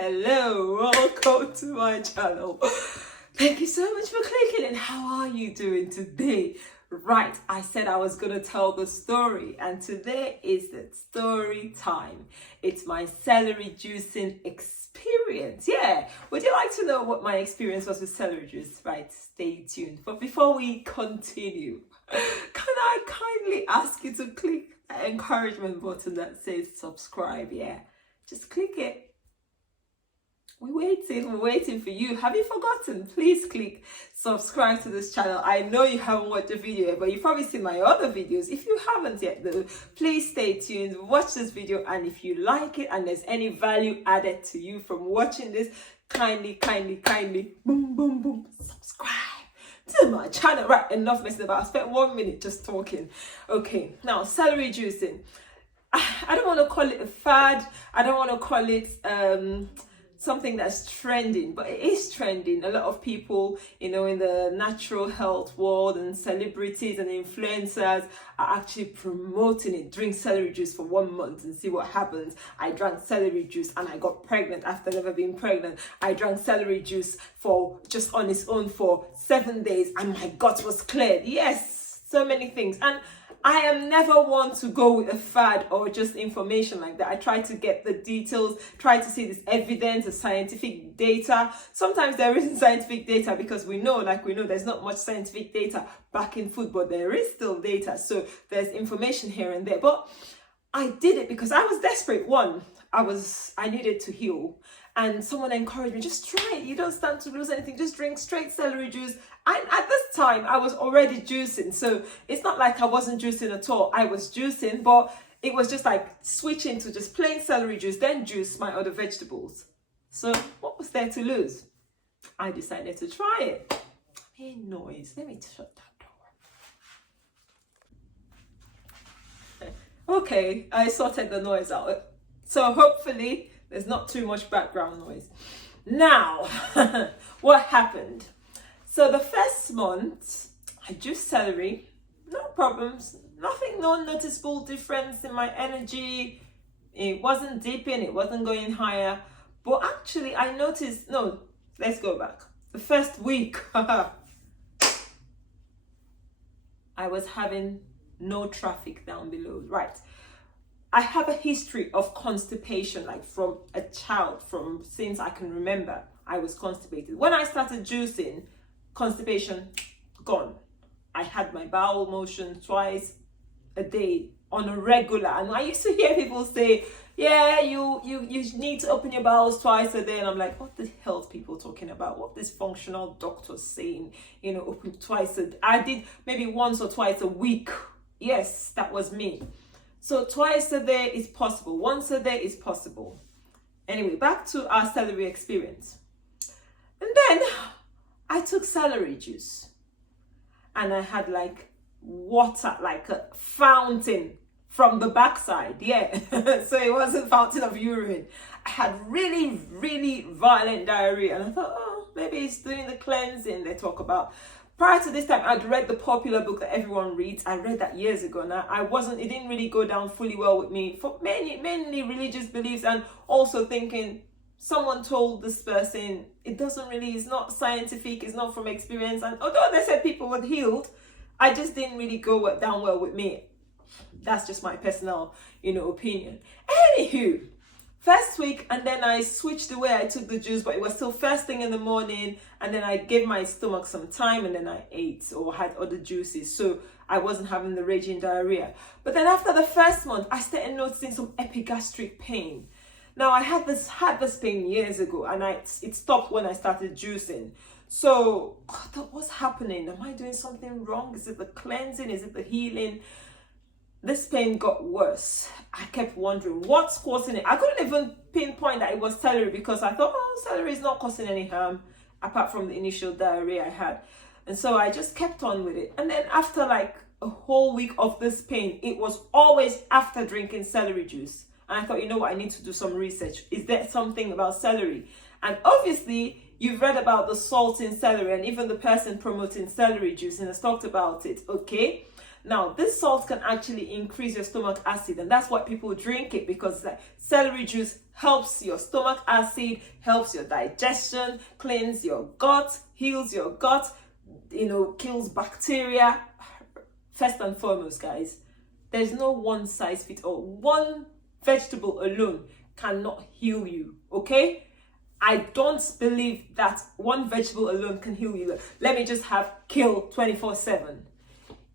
Hello, welcome to my channel. Thank you so much for clicking in. How are you doing today? Right, I said I was going to tell the story, and today is the story time. It's my celery juicing experience. Yeah, would you like to know what my experience was with celery juice? Right, stay tuned. But before we continue, can I kindly ask you to click the encouragement button that says subscribe? Yeah, just click it. We're waiting for you. Have you forgotten? Please click subscribe to this channel. I know you haven't watched the video yet, but you've probably seen my other videos. If you haven't yet though, please stay tuned, watch this video, and if you like it and there's any value added to you from watching this, kindly, boom, boom, boom, subscribe to my channel. Right, enough messing about. I spent 1 minute just talking. Okay, now celery juicing. I don't want to call it a fad. I don't want to call it something that's trending, but it is trending. A lot of people, in the natural health world, and celebrities and influencers are actually promoting it. Drink celery juice for 1 month and see what happens. I drank celery juice and I got pregnant after never being pregnant. I drank celery juice for just on its own for 7 days and my gut was cleared. Yes, so many things. And I am never one to go with a fad or just information like that. I try to get the details, try to see this evidence, the scientific data. Sometimes there isn't scientific data because we know there's not much scientific data backing food, but there is still data. So there's information here and there. But I did it because I was desperate. One, I needed to heal. And someone encouraged me, just try it. You don't stand to lose anything. Just drink straight celery juice. And at this time, I was already juicing. So it's not like I wasn't juicing at all. I was juicing, but it was just like switching to just plain celery juice, then juice my other vegetables. So what was there to lose? I decided to try it. Hey, noise. Let me shut that door. Okay, I sorted the noise out. So hopefully there's not too much background noise. Now, what happened? So the first month, I juiced celery, no problems, nothing, no noticeable difference in my energy. It wasn't dipping, it wasn't going higher. But actually, I noticed, no, let's go back. The first week, I was having no traffic down below, right? I have a history of constipation, like from a child, since I can remember, I was constipated. When I started juicing, constipation gone. I had my bowel motion twice a day on a regular. And I used to hear people say, yeah, you need to open your bowels twice a day. And I'm like, what the hell are people talking about? What this functional doctor's saying, open twice a day. I did maybe once or twice a week. Yes, that was me. So twice a day is possible. Once a day is possible. Anyway, back to our celery experience. And then I took celery juice and I had like water, like a fountain from the backside. Yeah. So it wasn't fountain of urine. I had really, really violent diarrhea. And I thought, oh, maybe it's doing the cleansing they talk about. Prior to this time, I'd read the popular book that everyone reads. I read that years ago. Now, it didn't really go down fully well with me for mainly religious beliefs, and also thinking someone told this person, it's not scientific, it's not from experience. And although they said people were healed, I just didn't really go down well with me. That's just my personal, opinion. Anywho, first week, and then I switched the way I took the juice, but it was still first thing in the morning, and then I gave my stomach some time, and then I ate or had other juices, so I wasn't having the raging diarrhea. But then after the first month, I started noticing some epigastric pain. Now, I had this pain years ago, and it stopped when I started juicing. So I thought, what's happening? Am I doing something wrong? Is it the cleansing? Is it the healing? This pain got worse. I kept wondering what's causing it. I couldn't even pinpoint that it was celery because I thought, oh, celery is not causing any harm apart from the initial diarrhea I had. And so I just kept on with it. And then after like a whole week of this pain, it was always after drinking celery juice. And I thought, you know what, I need to do some research. Is there something about celery? And obviously, you've read about the salt in celery, and even the person promoting celery juice and has talked about it, okay? Now, this salt can actually increase your stomach acid, and that's why people drink it, because like celery juice helps your stomach acid, helps your digestion, cleans your gut, heals your gut, kills bacteria. First and foremost, guys, there's no one size fits all. One vegetable alone cannot heal you, okay? I don't believe that one vegetable alone can heal you. Let me just have kill 24/7.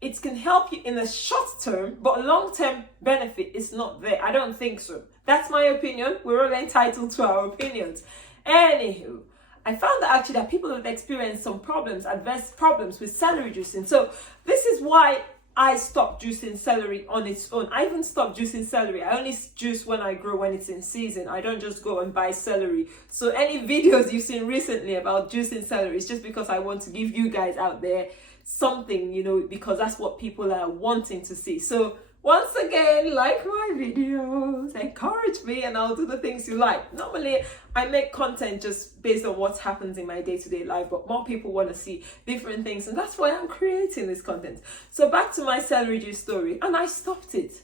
It can help you in the short term, but long-term benefit is not there. I don't think so. That's my opinion. We're all entitled to our opinions. Anywho, I found that actually that people have experienced some problems, adverse problems with celery juicing. So this is why I stopped juicing celery on its own. I even stopped juicing celery. I only juice when I grow, when it's in season. I don't just go and buy celery. So any videos you've seen recently about juicing celery is just because I want to give you guys out there something, because that's what people are wanting to see. So once again, like my videos, encourage me, and I'll do the things you like. Normally, I make content just based on what happens in my day-to-day life, but more people want to see different things, and that's why I'm creating this content. So back to my celery juice story, and I stopped it.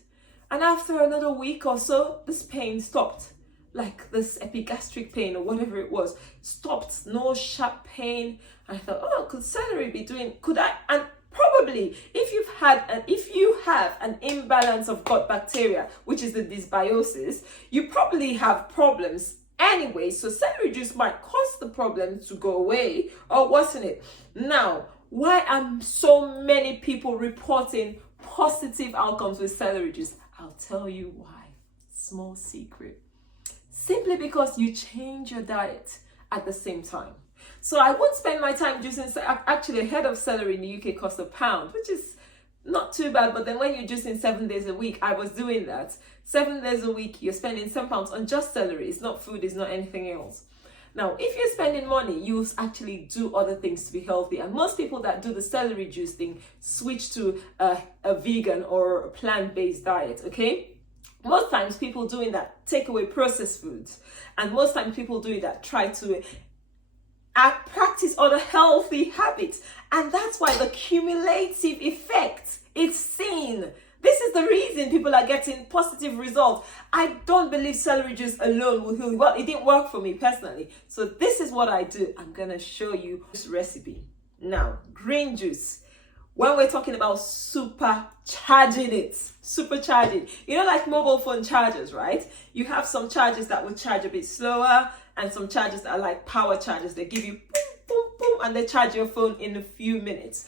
And after another week or so, this pain stopped. Like this epigastric pain or whatever it was, stopped. No sharp pain. I thought, could celery be doing, and probably if you have an imbalance of gut bacteria, which is the dysbiosis, you probably have problems anyway. So celery juice might cause the problem to go away or worsen it. Now, why are so many people reporting positive outcomes with celery juice? I'll tell you why. Small secret. Simply because you change your diet at the same time. So I won't spend my time juicing. Actually, a head of celery in the UK costs £1, which is not too bad. But then when you're juicing 7 days a week, I was doing that. 7 days a week, you're spending £7 on just celery. It's not food, it's not anything else. Now, if you're spending money, you actually do other things to be healthy. And most people that do the celery juice thing switch to a vegan or a plant-based diet, okay? Most times people doing that take away processed foods. And most times people doing that try to practice other healthy habits, and that's why the cumulative effect is seen. This is the reason people are getting positive results. I don't believe celery juice alone will heal you. Well, it didn't work for me personally. So this is what I do. I'm gonna show you this recipe. Now, green juice. When we're talking about supercharging like mobile phone chargers, right? You have some chargers that will charge a bit slower, and some chargers that are like power chargers. They give you boom, boom, boom, and they charge your phone in a few minutes.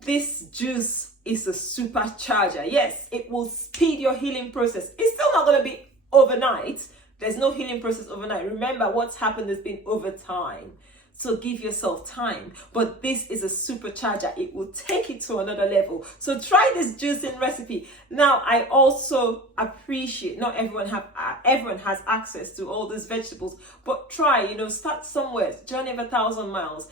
This juice is a supercharger. Yes, it will speed your healing process. It's still not going to be overnight. There's no healing process overnight. Remember, what's happened has been over time. So give yourself time. But this is a supercharger. It will take it to another level. So try this juicing recipe. Now, I also appreciate not everyone has access to all these vegetables, but try, start somewhere. Journey of 1,000 miles.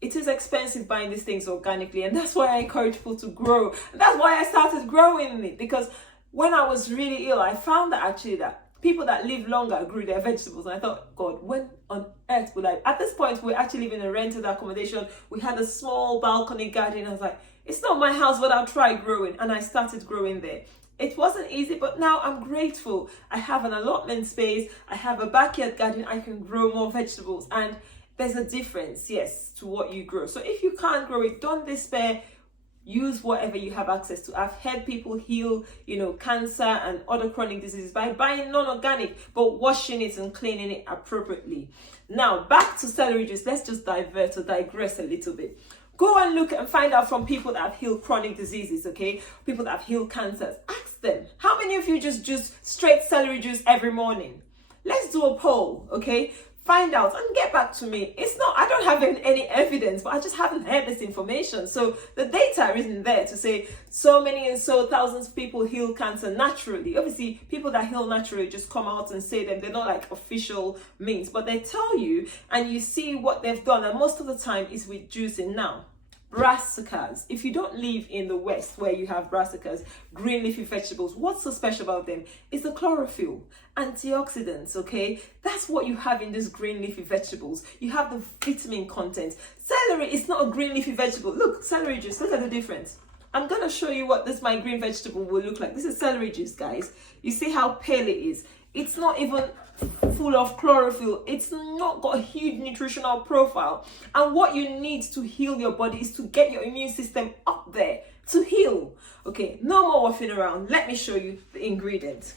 It is expensive buying these things organically, and that's why I encourage people to grow. And that's why I started growing it, because when I was really ill, I found that actually that people that live longer grew their vegetables. And I thought, God, when on earth would I? At this point, we're actually living in a rented accommodation. We had a small balcony garden. I was like, it's not my house, but I'll try growing. And I started growing there. It wasn't easy, but now I'm grateful. I have an allotment space. I have a backyard garden. I can grow more vegetables. And there's a difference, yes, to what you grow. So if you can't grow it, don't despair. Use whatever you have access to. I've heard people heal, cancer and other chronic diseases by buying non-organic, but washing it and cleaning it appropriately. Now, back to celery juice. Let's just digress a little bit. Go and look and find out from people that have healed chronic diseases, okay? People that have healed cancers. Ask them, how many of you just juice straight celery juice every morning? Let's do a poll, okay? Find out and get back to me. I don't have any evidence, but I just haven't heard this information. So the data isn't there to say so many and so thousands of people heal cancer naturally. Obviously, people that heal naturally just come out and say them. They're not like official means, but they tell you and you see what they've done. And most of the time is with juicing. Now, brassicas. If you don't live in the West where you have brassicas, green leafy vegetables, what's so special about them is the chlorophyll, antioxidants, okay? That's what you have in these green leafy vegetables. You have the vitamin content. Celery is not a green leafy vegetable. Look, celery juice, look at the difference. I'm gonna show you what my green vegetable will look like. This is celery juice, guys. You see how pale it is. It's not even full of chlorophyll. It's not got a huge nutritional profile. And what you need to heal your body is to get your immune system up there to heal. Okay, no more waffling around. Let me show you the ingredients.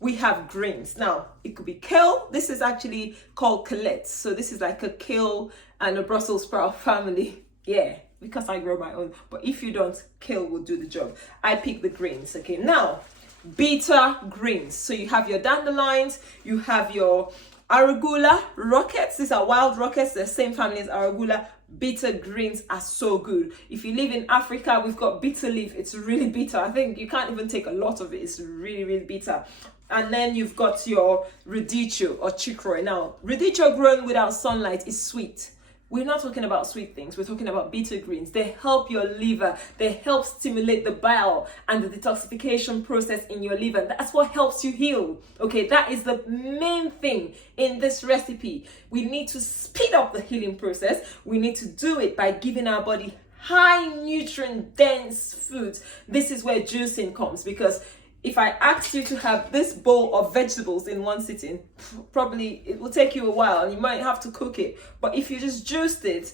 We have greens. Now, it could be kale. This is actually called colette. So this is like a kale and a Brussels sprout family. Yeah, because I grow my own. But if you don't, kale will do the job. I pick the greens. Okay, now, bitter greens. So you have your dandelions, you have your arugula rockets. These are wild rockets, the same family as arugula. Bitter greens are so good. If you live in Africa, we've got bitter leaf. It's really bitter. I think you can't even take a lot of it. It's really, really bitter. And then you've got your radicchio or chicory. Now, radicchio grown without sunlight is sweet. We're not talking about sweet things. We're talking about bitter greens. They help your liver. They help stimulate the bile and the detoxification process in your liver. That's what helps you heal. Okay, that is the main thing in this recipe. We need to speed up the healing process. We need to do it by giving our body high nutrient dense foods. This is where juicing comes, because if I asked you to have this bowl of vegetables in one sitting, probably it will take you a while and you might have to cook it. But if you just juiced it,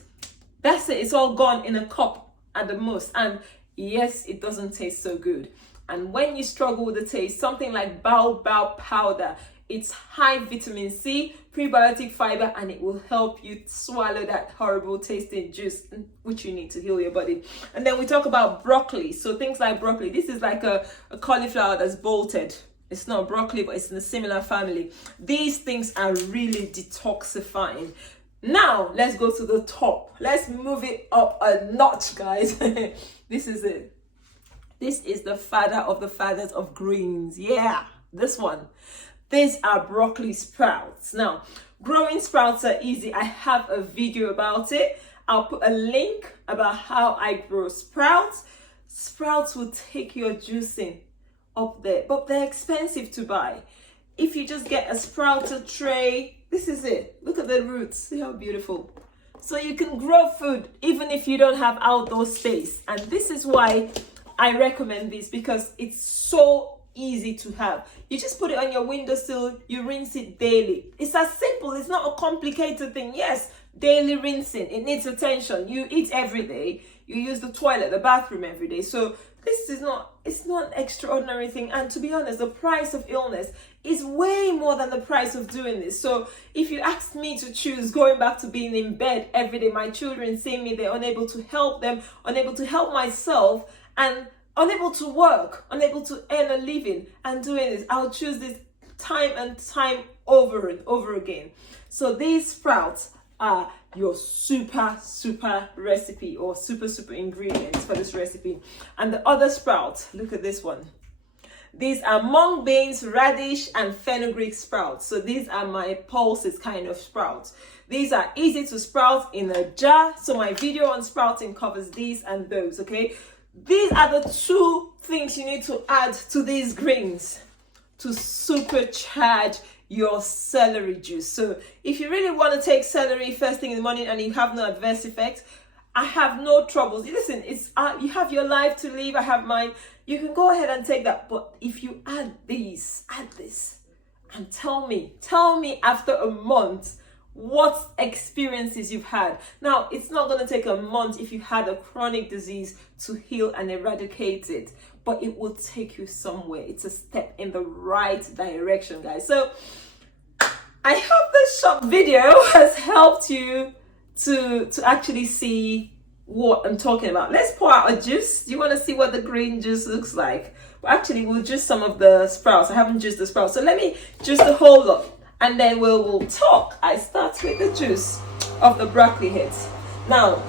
that's it. It's all gone in a cup at the most. And yes, it doesn't taste so good. And when you struggle with the taste, something like baobab powder, it's high vitamin C, prebiotic fiber, and it will help you swallow that horrible tasting juice, which you need to heal your body. And then we talk about broccoli. So things like broccoli, this is like a cauliflower that's bolted. It's not broccoli, but it's in a similar family. These things are really detoxifying. Now, let's go to the top. Let's move it up a notch, guys. This is it. This is the father of the fathers of greens. Yeah, this one. These are broccoli sprouts. Now, growing sprouts are easy. I have a video about it. I'll put a link about how I grow sprouts. Sprouts will take your juicing up there, but they're expensive to buy. If you just get a sprouter tray, this is it. Look at the roots. See how beautiful. So you can grow food even if you don't have outdoor space. And this is why I recommend this, because it's so easy to have. You just put it on your windowsill, you rinse it daily. It's as simple. It's not a complicated thing. Yes, daily rinsing. It needs attention. You eat every day. You use the toilet, the bathroom every day. So this is not, it's not an extraordinary thing. And to be honest, the price of illness is way more than the price of doing this. So if you ask me to choose going back to being in bed every day, my children see me, they're unable to help them, unable to help myself, and unable to work, unable to earn a living, and doing this, I'll choose this time and time over and over again. So these sprouts are your super recipe, or super ingredients for this recipe. And the other sprouts, look at this one. These are mung beans, radish, and fenugreek sprouts. So these are my pulses kind of sprouts. These are easy to sprout in a jar. So my video on sprouting covers these and those, okay? These are the two things you need to add to these greens to supercharge your celery juice. So if you really want to take celery first thing in the morning and you have no adverse effect, I have no troubles. Listen, it's you have your life to live. I have mine. You can go ahead and take that. But if you add this, and tell me after a month what experiences you've had. Now, it's not going to take a month if you had a chronic disease to heal and eradicate it, but it will take you somewhere. It's a step in the right direction, guys. So I hope this short video has helped you to actually see what I'm talking about. Let's pour out a juice. Do you want to see what the green juice looks like? But actually, we'll juice some of the sprouts. I haven't juiced the sprouts, so let me juice the whole lot, and then we'll talk. I start with the juice of the broccoli heads. Now,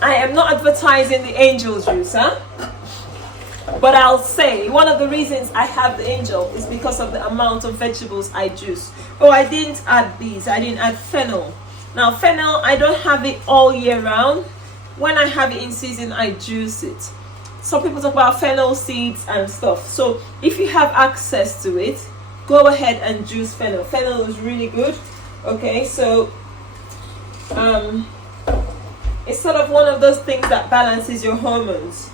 I am not advertising the angel juice, but I'll say one of the reasons I have the angel is because of the amount of vegetables I juice. Oh, I didn't add these. I didn't add fennel. Now, fennel, I don't have it all year round. When I have it in season, I juice it. Some people talk about fennel seeds and stuff. So if you have access to it, go ahead and juice fennel. Fennel is really good. Okay, so it's sort of one of those things that balances your hormones.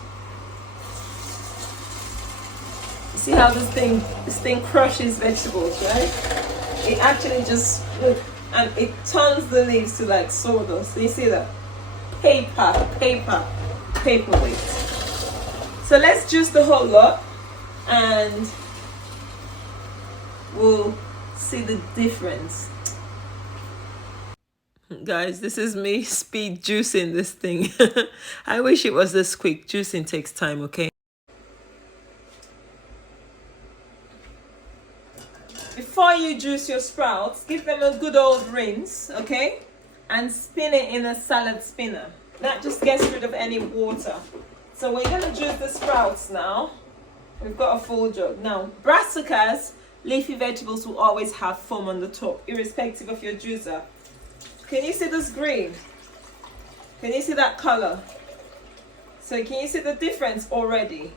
See how this thing crushes vegetables, right? It actually just look, and it turns the leaves to like sawdust. You see that? Paperweight. So let's juice the whole lot and we'll see the difference. Guys, this is me speed juicing this thing. I wish it was this quick. Juicing takes time, okay? Before you juice your sprouts, give them a good old rinse, okay? And spin it in a salad spinner. That just gets rid of any water. So we're gonna juice the sprouts now. We've got a full jug. Now, brassicas, leafy vegetables will always have foam on the top, irrespective of your juicer. Can you see this green? Can you see that color? So can you see the difference already?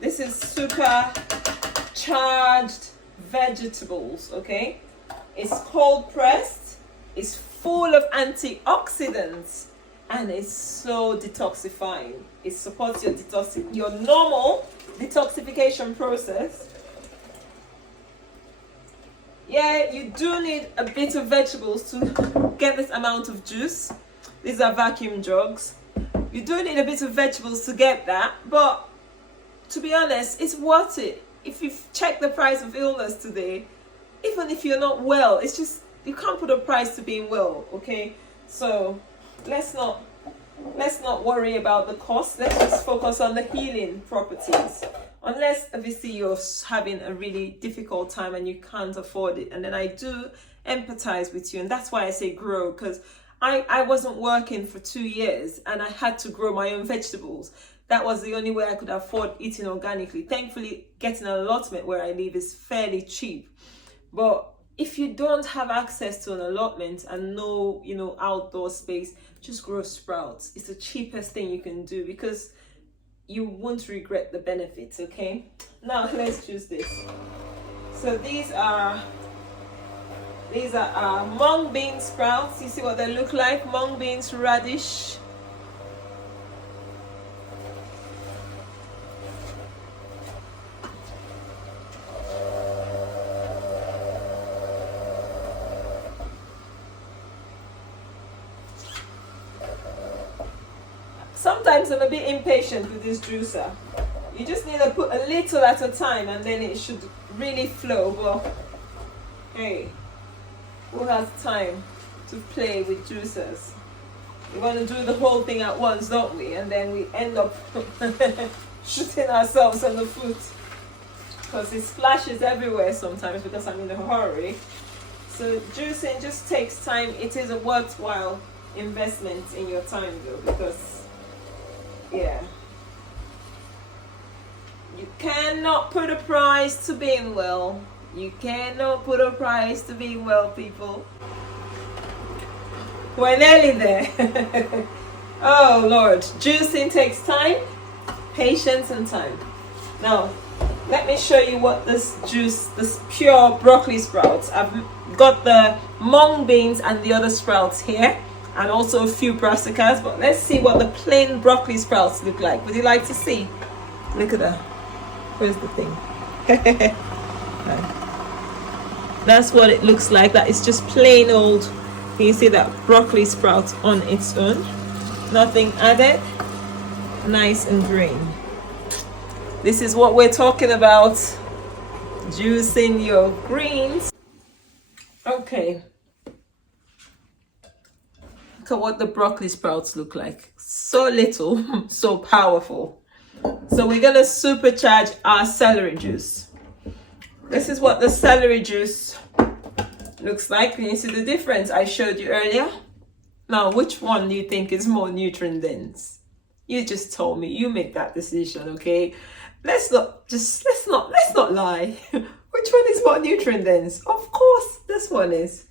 This is supercharged vegetables, okay? It's cold pressed, it's full of antioxidants, and it's so detoxifying. It supports your normal detoxification process. Yeah, you do need a bit of vegetables to get this amount of juice. These are vacuum jugs. You do need a bit of vegetables to get that, but to be honest, it's worth it. If you've checked the price of illness today, even if you're not well, it's just, you can't put a price to being well, okay? So let's not worry about the cost. Let's just focus on the healing properties. Unless obviously you're having a really difficult time and you can't afford it. And then I do empathize with you. And that's why I say grow, because I wasn't working for 2 years and I had to grow my own vegetables. That was the only way I could afford eating organically. Thankfully, getting an allotment where I live is fairly cheap. But if you don't have access to an allotment and no, outdoor space, just grow sprouts. It's the cheapest thing you can do because you won't regret the benefits, okay? Now let's choose this. So these are mung bean sprouts. You see what they look like? Mung beans, radish. Sometimes I'm a bit impatient with this juicer. You just need to put a little at a time and then it should really flow. But hey, who has time to play with juicers? We want to do the whole thing at once, don't we? And then we end up shooting ourselves in the foot because it splashes everywhere sometimes because I'm in a hurry. So juicing just takes time. It is a worthwhile investment in your time though, because yeah, you cannot put a price to being well. You cannot put a price to being well, people. We're nearly there. Oh Lord, juicing takes time, patience and time. Now, let me show you what this pure broccoli sprouts. I've got the mung beans and the other sprouts here, and also a few brassicas, but let's see what the plain broccoli sprouts look like. Would you like to see? Look at that. Where's the thing? That's what it looks like. That is just plain old. Can you see that broccoli sprouts on its own? Nothing added. Nice and green. This is what we're talking about. Juicing your greens. Okay. Look at what the broccoli sprouts look like. So little, so powerful. So we're going to supercharge our celery juice. This is what the celery juice looks like. Can you see the difference I showed you earlier? Now, which one do you think is more nutrient dense? You just told me. You make that decision, okay? Let's not lie. Which one is more nutrient dense? Of course, this one is.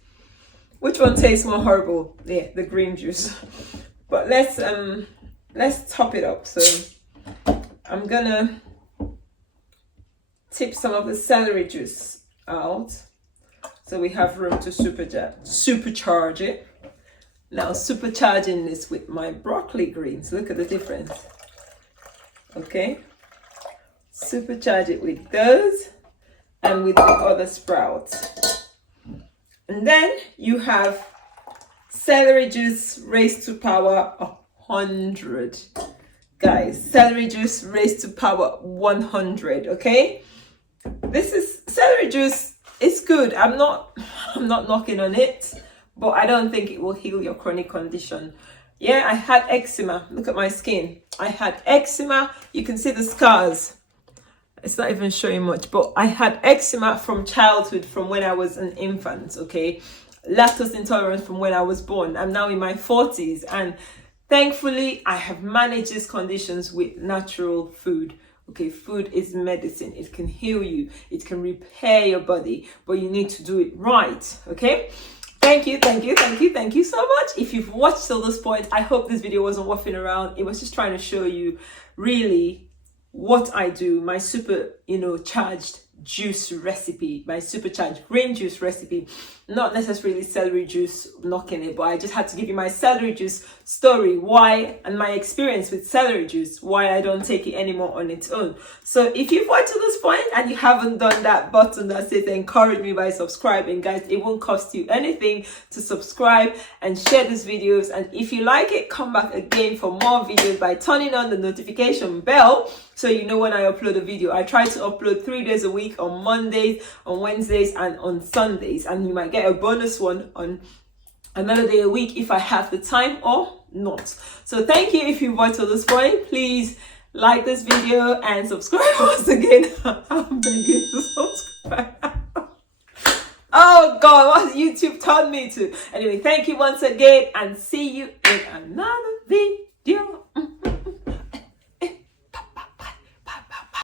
Which one tastes more horrible? Yeah, the green juice. But let's top it up. So I'm gonna tip some of the celery juice out so we have room to supercharge it. Now supercharging this with my broccoli greens. Look at the difference. Okay, Supercharge it with those and with the other sprouts. And then you have celery juice raised to power 100. Guys, celery juice raised to power 100, okay? This is celery juice. It's good. I'm not knocking on it, but I don't think it will heal your chronic condition. Yeah, I had eczema. Look at my skin. I had eczema. You can see the scars. It's not even showing much, but I had eczema from childhood, from when I was an infant, okay? Lactose intolerant from when I was born. I'm now in my 40s, and thankfully, I have managed these conditions with natural food. Okay, food is medicine. It can heal you. It can repair your body, but you need to do it right, okay? Thank you so much. If you've watched till this point, I hope this video wasn't waffling around. It was just trying to show you really what I do, my supercharged juice recipe, my supercharged green juice recipe, not necessarily celery juice, knocking it, but I just had to give you my celery juice story, why, and my experience with celery juice, why I don't take it anymore on its own. So if you've watched to this point and you haven't done that button that says encourage me by subscribing, guys, it won't cost you anything to subscribe and share these videos. And if you like it, come back again for more videos by turning on the notification bell so you know when I upload a video. I try to upload 3 days a week, on Mondays, on Wednesdays, and on Sundays, and you might get a bonus one on another day a week if I have the time or not. So thank you. If you've watched to this point, please like this video and subscribe once again. I'm begging to subscribe. Oh God, what YouTube taught me to. Anyway, thank you once again, and see you in another video.